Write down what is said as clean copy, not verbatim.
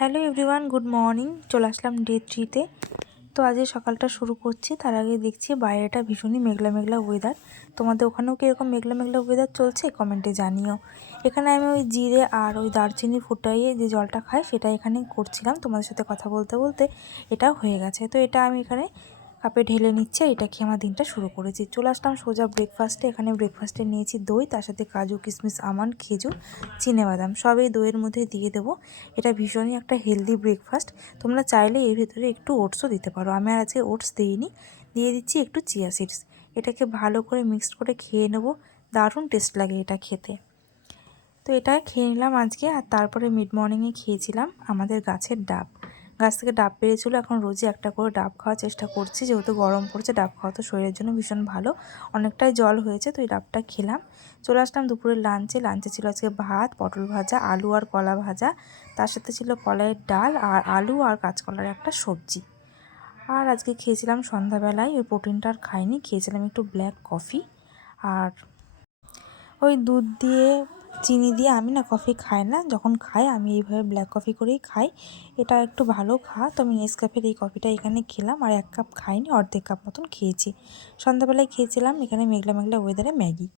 Hello everyone, good morning. চলে আসলাম day 3-তে। তো আজকে সকালটা শুরু করছি। তার আগে দেখছি বাইরেটা ভীষণই মেঘলা মেঘলা ওয়েদার। তোমাদের ওখানেও কি এরকম মেঘলা মেঘলা ওয়েদার চলছে? কমেন্টে জানিও। এখানে আমি ওই জিরে আর ওই দারচিনি ফুটাইয়ে যে জলটা খাই সেটা এখানে করছিলাম। তোমাদের সাথে কথা বলতে বলতে এটা হয়ে গেছে। তো এটা আমি এখানে কাপে ঢেলে নিচ্ছি আর এটা খেয়ে আমার দিনটা শুরু করেছি। চলে আসলাম সোজা ব্রেকফাস্টে। এখানে ব্রেকফাস্টে নিয়েছি দই, তার সাথে কাজু, কিশমিশ, আমন্ড, খেজুর, চিনেবাদাম সব এই দইয়ের মধ্যে দিয়ে দেবো। এটা ভীষণই একটা হেলদি ব্রেকফাস্ট। তোমরা চাইলে এর ভেতরে একটু ওটসও দিতে পারো। আমি আর আজকে ওটস দিইনি, দিয়ে দিচ্ছি একটু চিয়া সিডস। এটাকে ভালো করে মিক্সড করে খেয়ে নেবো। দারুণ টেস্ট লাগে এটা খেতে। তো এটা খেয়ে নিলাম আজকে। আর তারপরে মিড মর্নিংয়ে খেয়েছিলাম আমাদের গাছের ডাব। গাছ থেকে ডাব পেরেছিল। এখন রোজই একটা করে ডাব খাওয়ার চেষ্টা করছি, যেহেতু গরম পড়ছে। ডাব খাওয়া তো শরীরের জন্য ভীষণ ভালো। অনেকটাই জল হয়েছে, তো এই ডাবটা খেলাম। চলে আসলাম দুপুরের লাঞ্চে। লাঞ্চে ছিল আজকে ভাত, পটল ভাজা, আলু আর কলা ভাজা, তার সাথে ছিল কলাইয়ের ডাল আর আলু আর কাঁচকলার একটা সবজি। আর আজকে খেয়েছিলাম সন্ধ্যাবেলায়, ওই প্রোটিনটা আর খাইনি, খেয়েছিলাম একটু ব্ল্যাক কফি আর ওই দুধ দিয়ে চিনি দিয়ে। আমি না কফি খাই না, যখন খাই আমি এইভাবে ব্ল্যাক কফি করেই খাই। এটা একটু ভালো তো আমি নেসক্যাফের এই কফিটা এখানে খেলাম। আর 1 কাপ খাইনি, অর্ধেক কাপ মতন খেয়েছি। সন্ধ্যাবেলায় খেয়েছিলাম এখানে মেঘলা মেঘলা ওয়েদারে ম্যাগি।